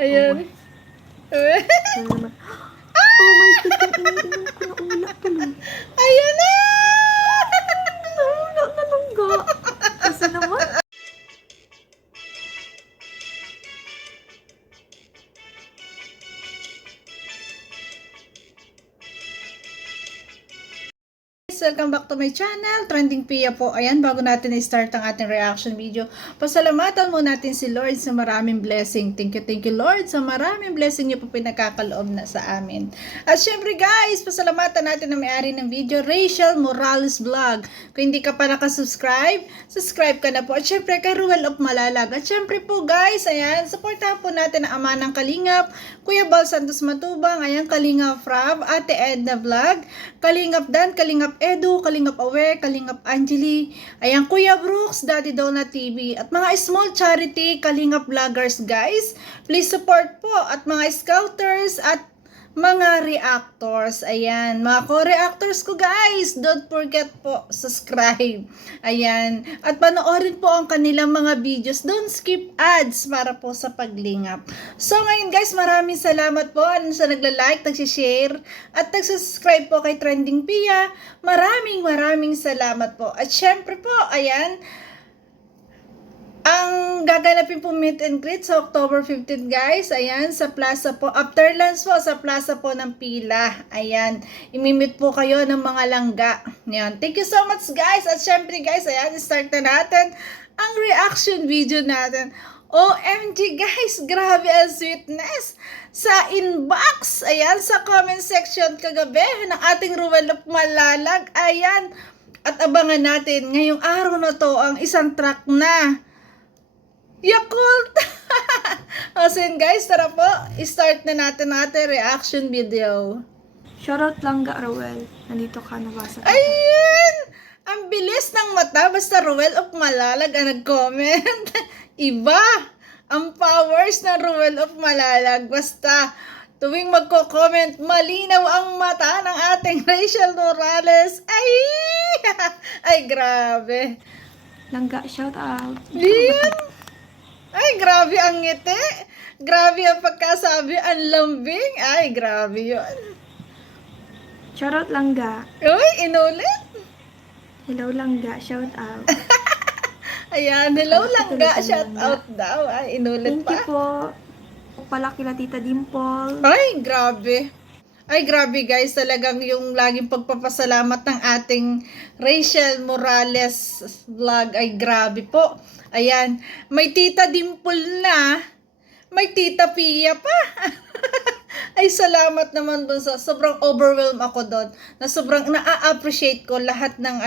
Ayan. Ano naman? Oh my God, yung iniinom ko na ulak tuloy. Ayan na! Naulak na langga. Kasi naman, Welcome back to my channel, Trending Pia po. Ayan, bago natin i-start ang ating reaction video, pasalamatan mo natin si Lord sa maraming blessing. Thank you Lord sa maraming blessing niyo po pinagkakaloob na sa amin. At syempre guys, pasalamatan natin ang may-ari ng video, Rachel Morales Vlog. Kung hindi ka pa nakasubscribe, subscribe ka na po. At syempre kay Ruel of Malalag. At syempre po guys, ayan, supportahan po natin ang ama ng Kalingap, Kuya Bal Santos Matubang, ayan, Kalingap Frab, Ate Edna Vlog, Kalingap Dan, Kalingap Edu, Kalingap Aware, Kalingap Angeli, ayan, Kuya Brooks, Daddy Donut TV, at mga small charity Kalingap Vloggers guys. Please support po, at mga scouters, at mga reactors, ayan, mga co-reactors ko guys, don't forget po, subscribe, ayan, at panoorin po ang kanilang mga videos, don't skip ads para po sa paglingap. So ngayon guys, maraming salamat po sa nagla-like, nagsishare, at nagsubscribe po kay Trending Pia, maraming salamat po. At syempre po, ayan, ang gaganapin po meet and greet sa October 15 guys, ayan, sa plaza po, after lunch po, sa plaza po ng Pila, ayan, imimit po kayo ng mga langga, ayan, thank you so much guys. At syempre guys, ayan, start na natin ang reaction video natin. OMG guys, grabe ang sweetness sa inbox, ayan, sa comment section kagabi ng ating Ruel of Malalag, ayan, at abangan natin ngayong araw na to ang isang track na Yakult! So yun guys, tara po, start na natin reaction video. shoutout langga, Roel. Nandito ka, nabasa ko. Ayan! Ang bilis ng mata, basta Ruel of Malalag ang nag-comment. Iba ang powers ng Ruel of Malalag. Basta tuwing magko-comment, malinaw ang mata ng ating Rachel Morales. Ay! Ay, grabe. Langga, shoutout. Ayan! Ay, grabe ang ngiti. Grabe ang pagkasabi, ang lambing. Ay, grabe yun. Shoutout langga. Uy, inulit. Hello langga, shoutout. Ayan, hello Ay, langga, tuloy-tuloy shout langga. out daw. Ay, inulit Thank you pa. po. Pala kila Tita Dimple. Ay, grabe. Ay, grabe guys. Talagang yung laging pagpapasalamat ng ating Rachel Morales vlog. Ay, grabe po. Ayan. May Tita Dimple na. May Tita Pia pa. Ay, salamat naman dun sa sobrang overwhelmed ako doon. Na sobrang na-appreciate ko lahat ng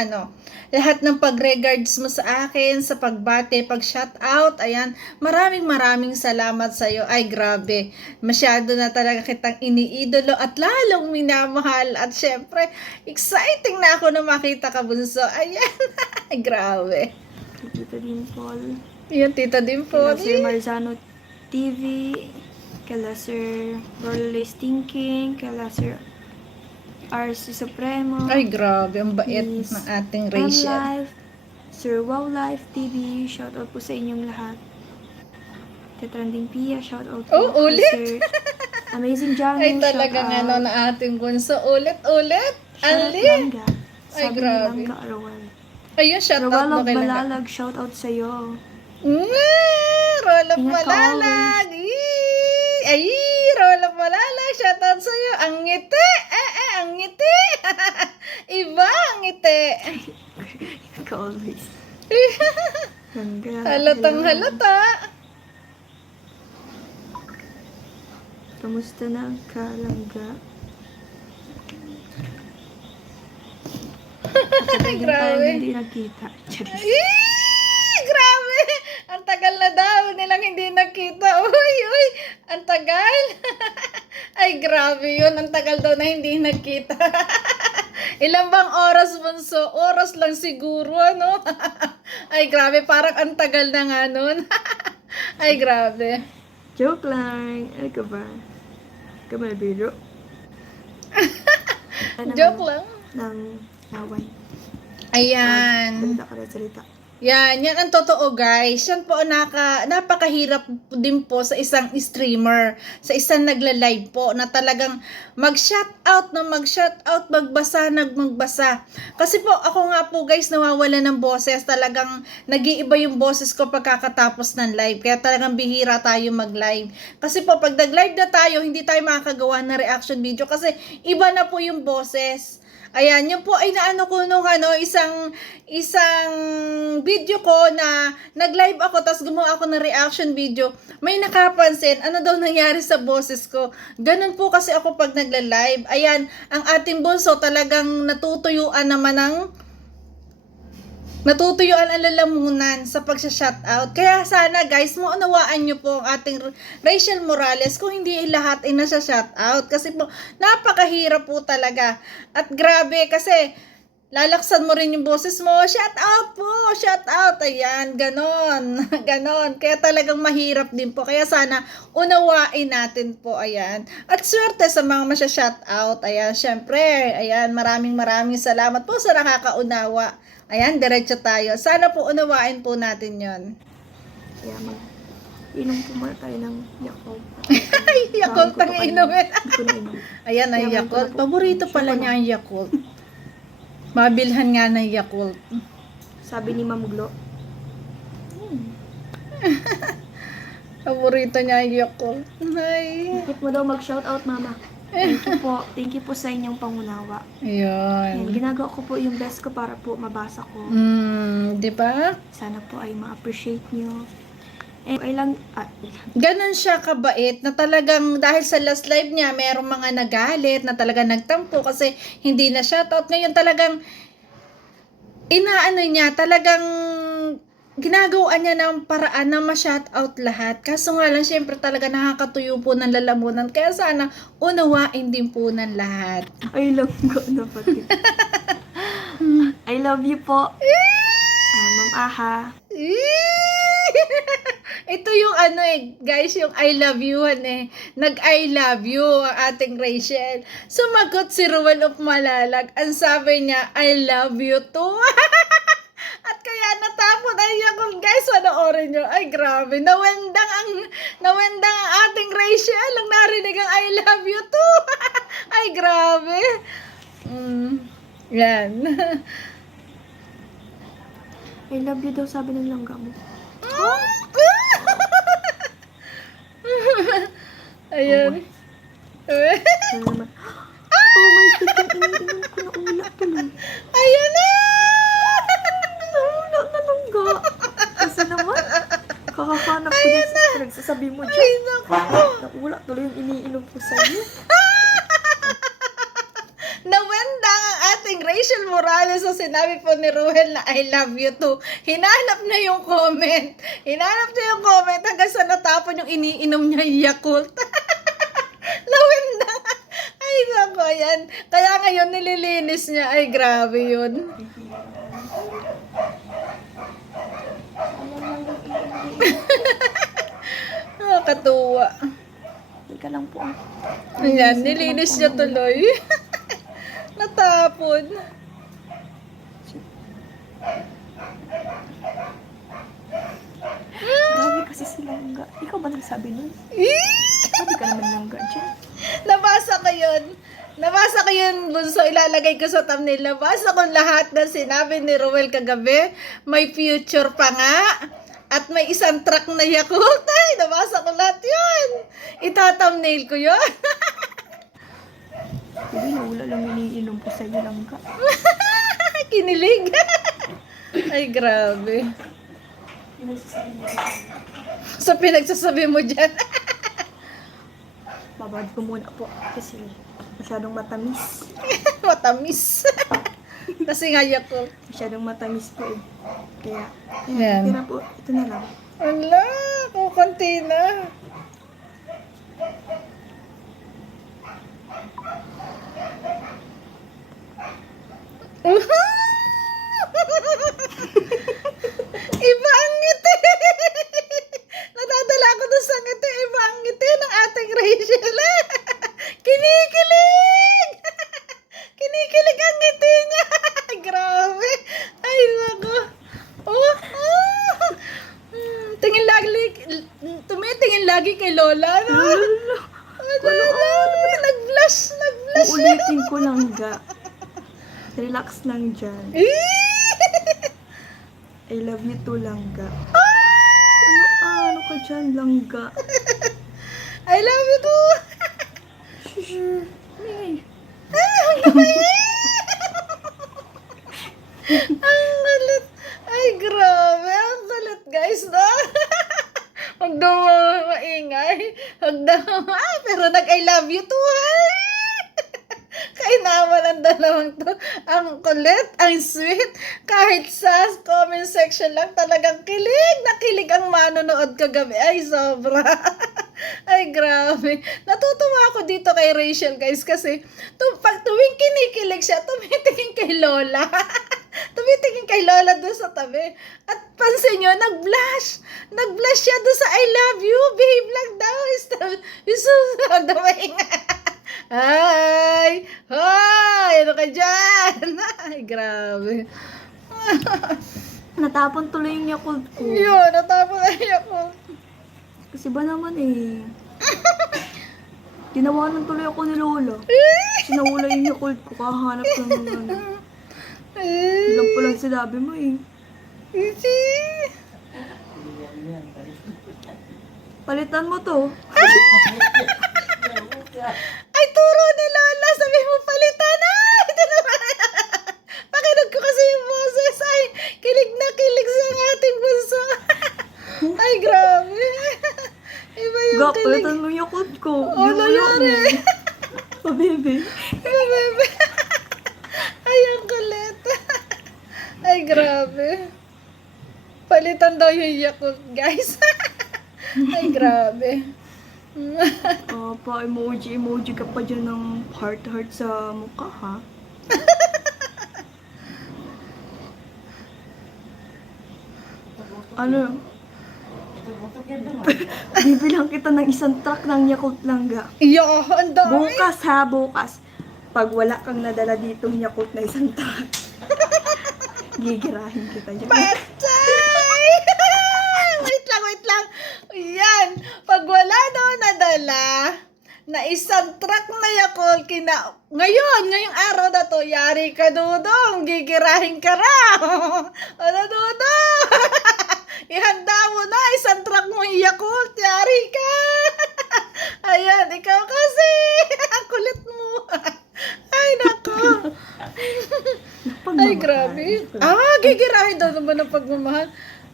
lahat ng pag-regards mo sa akin, sa pagbate, pag-shout out. Ayan, maraming salamat sa iyo. Ay, grabe. Masyado na talaga kitang iniidolo at lalong minamahal. At syempre, exciting na ako na makita ka, bunso. Ayan, ay, grabe. Tita Dimple. Yan, Tita Dimple. Kila Sir Marzano TV. Kila Sir Rollis Thinking. Kila Sir RC Supremo. Ay, grabe. Ang bait Miss ng ating Rachel. Life, Sir Wow Life TV, shoutout po sa inyong lahat. Trending Pia, shoutout po. Oh, ulit? Sir Amazing Jano, Ay, talagang shoutout. na ating bunso. Ulit. Shoutout Ali. langga. Ay, Sabi grabe. ni Langga, Rowel. Ayun, shout out Rowel mo of kay Langga. Malalag, shoutout sa'yo. Roll of Ingat ka Malalag. Ay, Roll of Malalag. Shout out sa'yo. Ang ngiti. Ang ngiti. Iba ang ngiti. Ikaw always. Langga. Halatang hello. halata. Kamusta na ka, Langga? Ay, grabe. Hindi nakita. Charis. Grabe. Ang tagal na daw nilang hindi nakita. Uy. Ang tagal. Ay, grabe yun. Ang tagal daw na hindi nakita. Ilan bang oras, bunso? Oras lang siguro, ano? Ay, grabe. Parang ang tagal na nga nun. Ay, grabe. Joke lang. Ano ka ba? Kamay biro. Joke lang. Ng away. Ayan. Salita ka na salita. Yan ang totoo guys. Yan po napakahirap din po sa isang streamer, sa isang nagla-live po na talagang mag-shoutout, magbasa. Kasi po ako nga po guys nawawala ng boses, talagang nag-iiba yung boses ko pagkakatapos ng live. Kaya talagang bihira tayo mag-live. Kasi po pag nag-live na tayo, hindi tayo makakagawa ng reaction video kasi iba na po yung boses. Ayan, yun po ay naano ko nung isang video ko na nag-live ako tapos gumawa ako ng reaction video. May nakapansin, ano daw nangyari sa boses ko. Ganun po kasi ako pag nagla-live. Ayan, ang ating bunso talagang natutuyuan ang lalamunan sa pagsha-shoutout. Kaya sana guys, maunawaan nyo po ang ating Rachel Morales kung hindi lahat ay nasa-shoutout. Kasi po, napakahirap po talaga. At grabe kasi, lalaksan mo rin yung boses mo. Shoutout po! Shoutout! Ayan, ganon. Ganon. Kaya talagang mahirap din po. Kaya sana, unawain natin po. Ayan. At swerte sa mga masya-shoutout. Ayan, syempre. Ayan, maraming salamat po sa nakakaunawa. Ayan, diretso tayo. Sana po unawain po natin yon. Kaya inom po muna tayo ng Yakult. Ay, Yakult ang inumin. Hindi ko na inom. Ayan, ay Yakult. Paborito pala niya ang Yakult. Mabilhan nga ng Yakult. Sabi ni Ma'am Glo. Paborito niya ang Yakult. Ay. Bakit mo daw mag-shoutout, Mama? Thank you po. Thank you po sa inyong pangunawa. Ayun. Ginagawa ko po yung best ko para po mabasa ko. Di ba? Sana po ay ma-appreciate nyo. And Ganon siya kabait na talagang dahil sa last live niya, merong mga nagalit na talagang nagtampo kasi hindi na shoutout. Ngayon talagang talagang ginagawa niya ng paraan na ma-shoutout lahat. Kaso nga lang, syempre talaga nakakatuyo po ng lalamunan. Kaya sana unawain din po ng lahat. I love you na pati. I love you po. Ma'am Aha. Ito yung guys, yung I love you Nag-I love you ang ating Rachel. Sumagot si Ruel of Malalag. Ang sabi niya, I love you too. At kaya natapon ay yakong guys, panoorin nyo. Ay grabe, nawendang ang ating Rachel. Ang narinig ang I love you too. Ay grabe. Yan. I love you daw, sabi ng langga mo. Ayan. Ano naman? Oh my God, iniinom ko na ulak tuloy. Ayan na! Naulak na langga. Kasi naman, kakahanap ko din sa pinagsasabi mo dyan. Ay naku. Naulak tuloy yung iniinom ko sa'yo. Nawendang ang ating Rachel Morales sa sinabi po ni Ruel na I love you too. Hinanap na yung comment. Hanggang sa natapon yung iniinom niya yung Yakult. Nawendang. Ay naku, ayan. Kaya ngayon nililinis niya. Ay grabe yun. Nakakatuwa. Teka lang po. Ayan, nilinis niya tuloy. Natapon. Grabe kasi si langga. Ikaw ba nagsabi nun? Sabi ka naman langga dyan. Nabasa ko yun, bunso, ilalagay ko sa thumbnail. Nabasa ko lahat na sinabi ni Ruel kagabi. May future pa nga. At may isang truck na Yakult. Ay, nabasa ko lahat yun. Ita-thumbnail ko yun. Hindi, nawala lang iniinom ko sa'yo langga. Kinilig. Ay, grabe. So, pinagsasabi mo dyan. Babad ko muna po kasi masyadong matamis. Matamis. Kasi nga Yakult. Masyadong matamis po eh. Kaya, Yan. tira po. Ito na lang. Ala, kukunti na. Iba ang ngiti. Nadadala ako doon sa ngiti. Iba ang ngiti ng ating Rachel. Kinikilig. Kinikilig ang ngiti niya. Grabe. Ay, nako. Oh, tumitingin lagi kay Lola, no? Nag-blush. Uulitin ko lang ga. Relax lang dyan. I love you too, langga. Ano ka dyan, langga? I love you too. May. Ang kulit. Ay, grabe. Ang kulit, guys, no? Huwag daw maingay. Pero nag-I love you too, ay. Kainaman ang dalawang to. Ang kulit, ang sweet. Kahit sa comment section lang, talagang kilig na kilig ang manonood kagabi. Ay, sobra. Ay, grabe. Natutuwa ako dito kay Rachel, guys, kasi pag tuwing kinikilig siya, tumitingin kay Lola. Tumitingin kay Lola doon sa tabi. At pansin nyo, nag-blush. Nag-blush siya doon sa I love you, babe lang daw. Isusunod na maingay. Ay! Hoy! Ano ka dyan? Ay, grabe. Natapon tuloy yung Yakult ko. Yun, natapos na ako. Kasi ba naman Ginawanan tuloy ako ni Lola. Sinawala yung Yakult ko. Kahanap lang ng ano. Ilang po lang sinabi mo Palitan mo to. Ay, turo ni Lola. Sabi mo, palitan na. Pakinig ko kasi yung boses. Ay, kilig na kilig sa ating bunso. Ay, grabe. Iba yung Ga, kilig. palitan mo yung Yakult ko. Oh, nangyari. Baby. Bebe. Ay, ang kulit. Ay, grabe. Palitan daw yung Yakult, guys. Ay, grabe. Emoji ka pa dyan ng heart sa mukha, ha? Ano? Bibilang kita ng isang truck ng Yakult langga. Iyo, ang dami. Bukas. Pag wala kang nadala ditong Yakult na isang truck, gigirahin kita dyan. Patay! Wait lang. Yan. Pag wala daw nadala na isang truck na Yakult, ngayong araw na to, yari ka, Dudong. Gigirahin ka raw. Ano, Dudong? Ihanda mo na, isang truck mo Yakult, yari ka. Ayan, ikaw kasi. Ang kulit mo. Ay, nako. Ay, grabe. Gigirahin daw naman ang pagmamahal.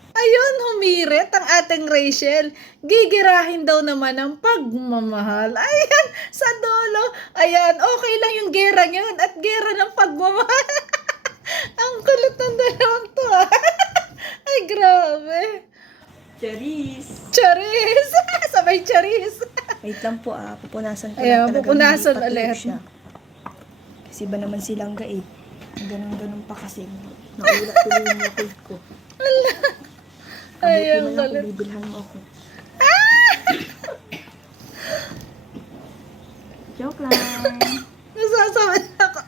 Ayun, humirit ang ating Rachel. Gigirahin daw naman ang pagmamahal. Ayan, sa dulo. Ayan, okay lang yung gera yun. At gera ng pagmamahal. Ang kulit ng dalawang to. Ay, grabe. Charis. Sabay charis. Wait lang po pupunasan ko Ayan, lang talaga. pupunasan Hindi ulit. patulog siya. Kasi ba naman silang gait? Ganun pa kasi. Naula tuloy yung Yakult ko. Ay, ang Kabuti na lang kulit. kung bibilhan mo ako. Joke lang. Nasasabi ako.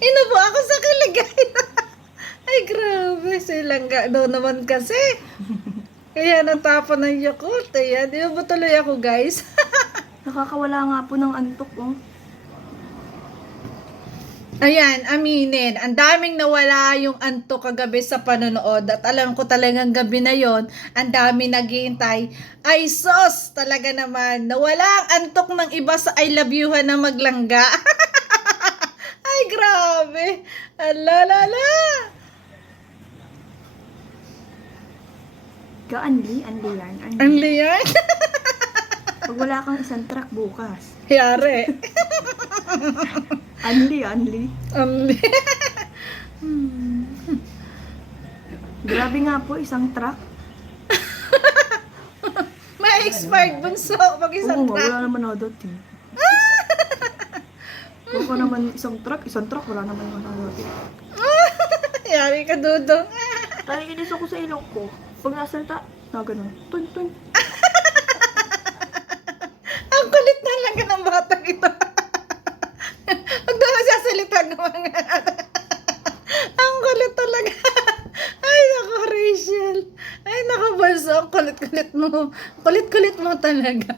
Inubo ako sa kiligay. Ay, grabe. Silangga daw naman kasi. Kaya natapon ng Yakult. Ayan, di ba tuloy ako, guys? Nakakawala nga po ng antok, Ayan, aminin. Ang daming nawala yung antok kagabi sa panonood. At alam ko talagang gabi na yon, ang dami naghihintay. Ay, sos! Talaga naman. Nawala ang antok ng iba sa I love you-han na maglangga. Ay, grabe. Alalala. Anli yan. Ang liyan. Pag wala kang isang truck bukas. Yari. Anli. Grabe nga po, isang truck. May expired bunso pag isang Oo, truck. wala naman ako dati. Kung naman isang truck, wala naman ako dati. Yari ka, Dudong. Kaya inis ako sa ilong ko. Pag nasalta, na gano'n. Tun. Ang kulit talaga ng batang ito. Huwag na magsasalita ng mga. Ang kulit talaga. Ay, naku, Rachel. Bunso, ang kulit-kulit mo. Kulit-kulit mo talaga.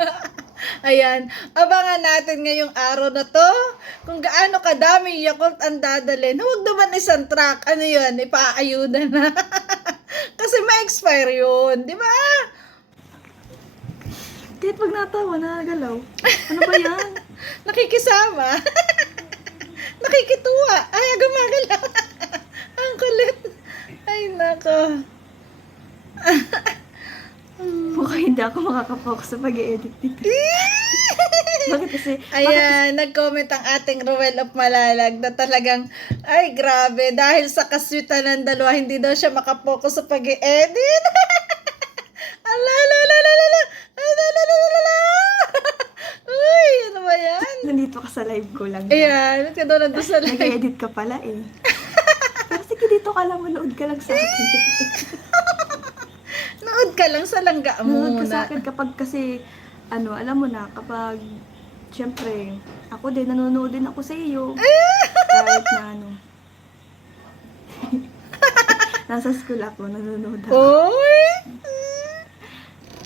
Ayan, abangan natin ngayong araw na to kung gaano kadami Yakult ang dadalhin. Huwag naman isang truck. Ano yun? Ipaayuda na. Kasi ma-expire yun. Di ba? Kahit pag natawa, nagalaw. Ano ba yan? Nakikisama. Nakikituwa. Ay, gumagalaw. Ang kulit. Ay, nako. Mukhang hindi ako makakapokus sa pag-edit dito. Bakit kasi? Ayan, nag-comment ang ating Ruel of Malalag na talagang, ay grabe, dahil sa kaswitan ng dalawa, hindi daw siya makapokus sa pag-i-edit. Ala, la, la, la, la, la, ala, la, la, la, la. Uy, ano ba yan? Nandito ka sa live ko lang. Ayan, ka daw nandun sa live. Nag-edit ka pala eh. Pero sige, dito ka lang, manood ka lang sa akin. Nood ka lang sa langga Manood ka sa muna. akin kapag kasi, ano, alam mo na, kapag, syempre, ako din, nanonood din ako sa iyo. Kahit na ano. Nasa school ako, nanonood ako. Uy!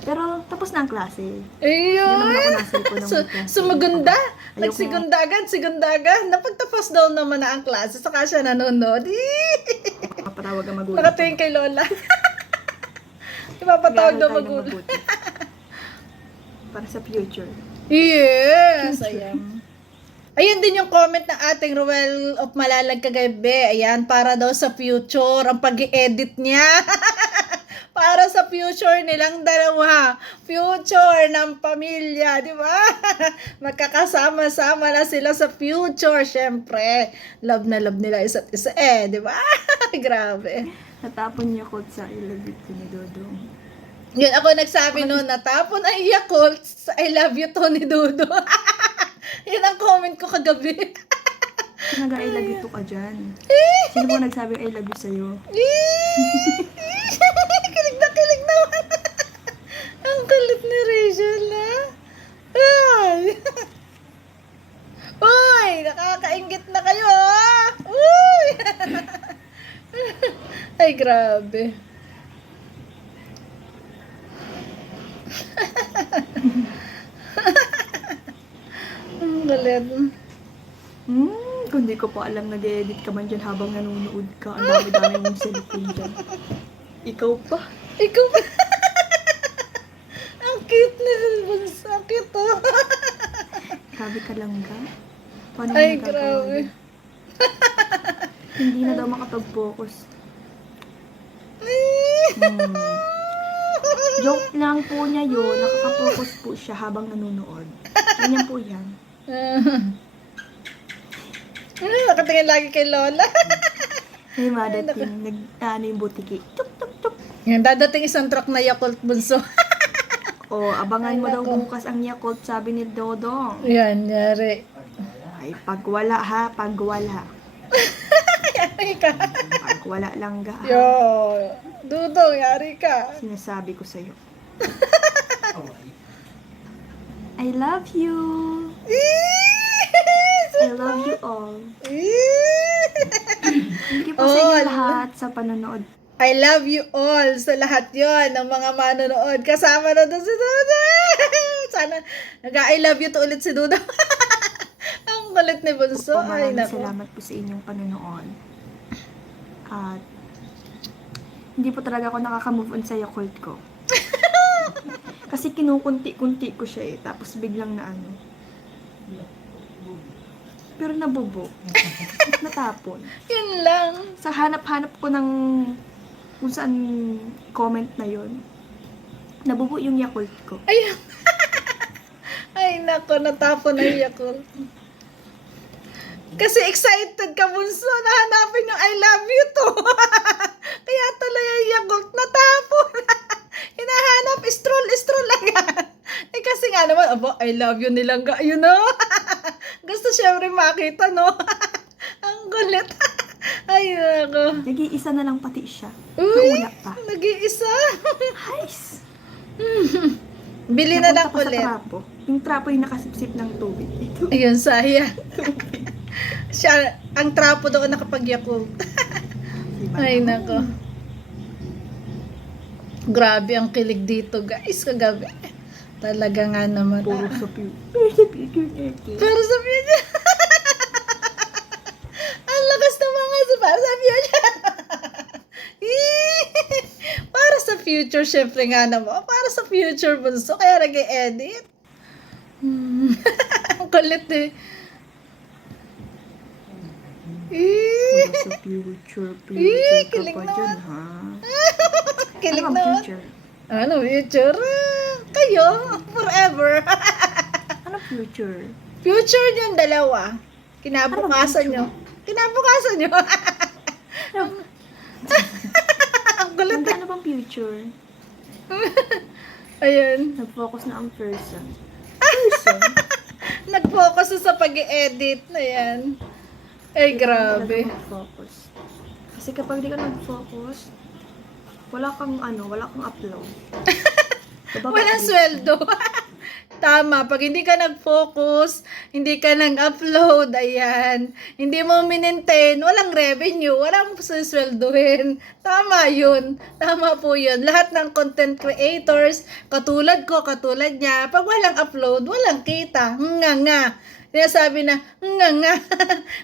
Pero tapos na ang klase. Ayun. Hindi naman ako nasa likod ng klase. Sumagunda. Ayoko. Nagsigunda agad. Napagtapos daw naman na ang klase. Saka siya nanonood. Mapatawag ang magulang. Nakatingin kay Lola. Ipapatawag daw Mag-aaral tayo ng magulang. mabuti. Para sa future. Yes. Ayan. Ayan din yung comment ng ating Ruel of Malalag kagabi. Ayan, para daw sa future. Ang pag-i-edit niya. Para sa future nilang dalawa. Future ng pamilya, di ba? Magkakasama-sama na sila sa future, syempre. Love na love nila isa't isa di ba? Grabe. Natapon niya ko sa ilagit ko ni Dodong. Yun, ako nagsabi noon, natapon ang Yakult sa I love you to ni Dudo. Yun ang comment ko kagabi. Nag-I love you to ka dyan. Sino mo nagsabi I love you sa'yo? Kilig naman. Ang kulit ni Rachel, ha? Ay! Uy! Nakakaingit na kayo, ha? Uy! Ay, grabe. Ang kulit. Kung di ko pa alam, nag-edit ka man dyan habang nanonood ka. Ang dami-dami mong cellphone dyan. Ikaw pa. Ikaw ba? Ang cute na bunso. Ang cute, oh. Grabe ka lang ka. Paano mo Ay, nagagawa grabe. yun? Hindi na daw makapag-focus. Joke lang po niya yun. Nakaka-focus po siya habang nanonood. Ganyan po yan. Nakatingin lagi kay Lola. May madating, nag-ano yung butiki. Tuk, tuk, tuk. Yan, dadating isang truck na Yakult bunso. O, abangan mo Ay, daw nako. bukas ang Yakult, sabi ni Dodong. Yan, yari. Ay, pag wala ha, pag wala. Yari ka. Pag wala lang ga. Yo, Dudong, yari ka. Sinasabi ko sa'yo. I love you. I love you all. Thank you po sa inyo All. lahat sa panonood. I love you all sa lahat yon ng mga manonood. Kasama na doon si Dudo. Sana nag-I love you to ulit si Dudo. Ang kulit ni Bunso. Ay, Maraming naku. salamat po sa inyong panonood. At hindi po talaga ako nakaka-move on sa Yakult ko. Kasi kinukunti-kunti ko siya eh. Tapos biglang na ano. Pero nabubo. Natapon. Yun lang. Sa hanap-hanap ko ng kung saan comment na yon, nabubo yung Yakult ko. Ay, ay nako, natapon na yung Yakult. Kasi excited ka, Bunso, na hanapin yung I love you to. Kaya tuloy yung Yakult natapon. Hinahanap, stroll agad. Eh kasi nga naman, abo, I love you nilangga, yun no? Gusto syempre makita, no? Ang gulit. Ay, nako. Nag-iisa na lang pati siya. Uy, Naulak pa. nag-iisa. Nice! Bili na lang Napunta pa sa ulit. trapo. Yung trapo yung nakasipsip ng tubig. Ito. Ayun, sayang. Siya, ang trapo doon nakapag-Yakult. Diba? Ay, nako. Grabe ang kilig dito, guys, kagabi. Talaga nga naman. Puro sa future natin. Pero sa future. Ang lakas ng mga para sa future. Para sa future, syempre nga naman. Para sa future, bunso. Kaya nag-edit. Ang kulit eh. Puro sa future ka kilig pa naman. dyan, ha? Kilig Ano ang naman. future? Ano, future? Kayo, forever. Ano future? Future yung dalawa. Kinabukasan nyo. Kinabukasan nyo. Ang gulat Hindi, na. ano bang future? Ayun. Nag-focus na ang person. Nag-focus na sa pag-edit. Ayan. Ay, grabe. Talaga mag-focus. Kasi kapag di ka nag-focus, wala kang upload. Diba, Walang sweldo. Tama. Pag hindi ka nag-focus, hindi ka nag-upload, ayan. Hindi mo minentain, walang revenue, walang susweldohin. Tama yun. Tama po yun. Lahat ng content creators, katulad ko, katulad niya, pag walang upload, walang kita. Nga. Kaya sabi na, nga.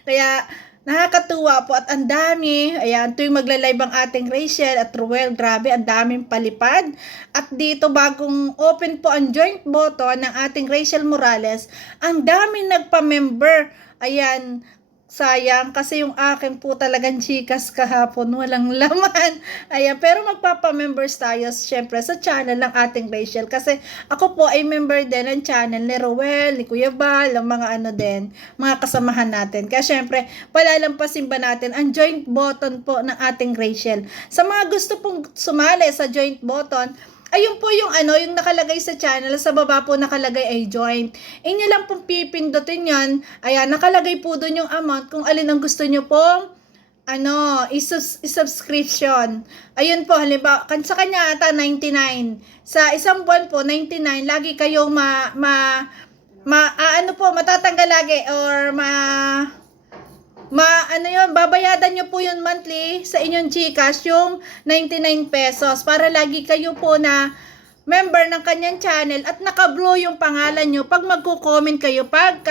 Kaya, nakakatuwa po at ang dami. Ayan, tuwing magla-live ang ating Rachel at Ruel. Grabe, ang daming palipad. At dito bagong open po ang joint button ng ating Rachel Morales. Ang daming nagpa-member. Ayan, sayang kasi yung akin po talagang chikas kahapon walang laman. Ayan, pero magpapa-members tayo syempre sa channel ng ating Rachel kasi ako po ay member din ng channel ni Roel, ni Kuya Bal, ang mga din, mga kasamahan natin. Kaya syempre, palalampasin ba natin ang joint button po ng ating Rachel. Sa mga gusto pong sumali sa joint button, ayun po yung yung nakalagay sa channel, sa baba po nakalagay ay joint. Inyo lang pong pipindutin yan. Ayan, nakalagay po doon yung amount kung alin ang gusto nyo pong subscription. Ayun po, halimbawa, sa kanya ata 99. Sa isang buwan po, 99. Lagi kayong matatanggal lagi or babayadan nyo po yun monthly sa inyong GCash yung 99 pesos para lagi kayo po na member ng kanyang channel at naka-blue yung pangalan nyo pag magko-comment kayo pag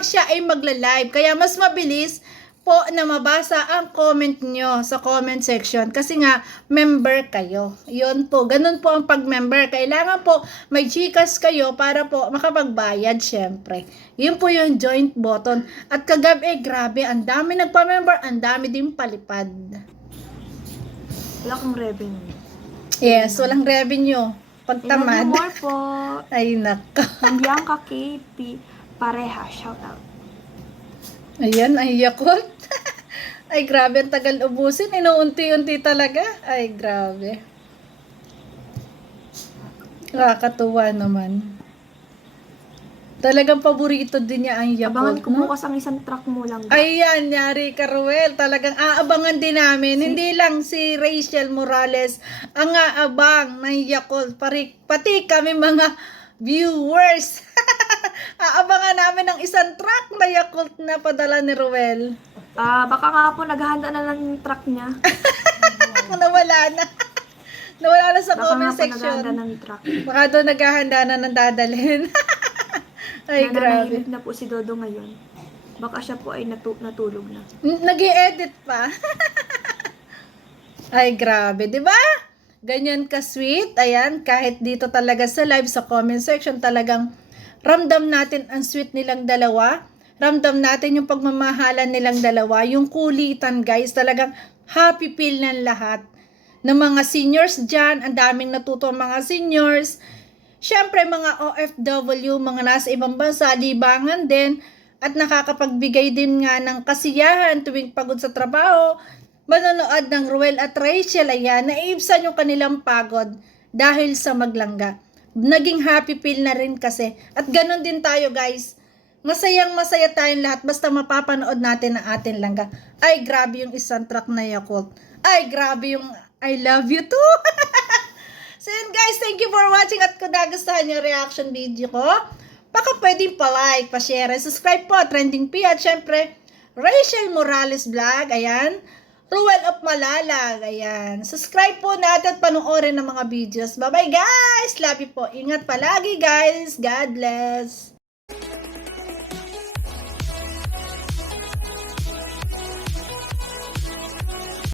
siya ay magla-live. Kaya mas mabilis po na mabasa ang comment nyo sa comment section kasi nga member kayo. Yun po, ganun po ang pag-member. Kailangan po may GCash kayo para po makapagbayad syempre. Yun po yung joint button. At kagabi, grabe, ang dami nagpa-member, ang dami din palipad. Wala kang revenue. Yes, walang revenue. Pagtamad. More po. Ay, naka. Bianca KP pareha. Shout out. Ayan, ay Yakult. Ay, grabe, ang tagal ubusin. Inuunti-unti talaga. Ay, grabe. Nakakatuwa naman. Talagang paborito din niya ang Abangan Yakult. ko bukas ang isang truck mo lang. Ayan, yari ka, Ruel. Talagang aabangan din namin. Hindi lang si Rachel Morales ang aabang ng Yakult. Pati kami mga viewers. Aabangan namin ng isang truck na Yakult na padala ni Ruel. Baka nga po naghahanda na ng truck niya. Nawala na. Nawala na sa Baka comment nga po naghahanda section. ng truck. Baka doon naghahanda na ng dadalhin. Ay, grabe. Nananahimik na po si Dodo ngayon. Baka siya po ay natulog na. Nag-i-edit pa. Ay, grabe. Diba? Ganyan ka-sweet. Ayan, kahit dito talaga sa live, sa comment section, talagang ramdam natin ang sweet nilang dalawa. Ramdam natin yung pagmamahalan nilang dalawa. Yung kulitan, guys. Talagang happy feel ng lahat. Ng mga seniors dyan. Ang daming natuto mga seniors. Siyempre, mga OFW, mga nasa ibang bansa, libangan din. At nakakapagbigay din nga ng kasiyahan tuwing pagod sa trabaho. Manonood ng Ruel at Rachel, ayan, naiibsan yung kanilang pagod dahil sa maglangga. Naging happy feel na rin kasi. At ganun din tayo, guys. Masayang-masaya tayong lahat basta mapapanood natin ang ating langga. Ay, grabe yung isang truck na Yakult. Ay, grabe yung I love you too. So yun, guys, thank you for watching at kung nagustuhan yung reaction video ko, baka pwedeng pa-like, pa-share, and subscribe po, Trending P, at syempre, Rachel Morales Vlog, ayan. Ruel of Malalag. Ayan. Subscribe po natin at panoorin ng mga videos. Bye-bye guys! Love you po. Ingat palagi guys. God bless.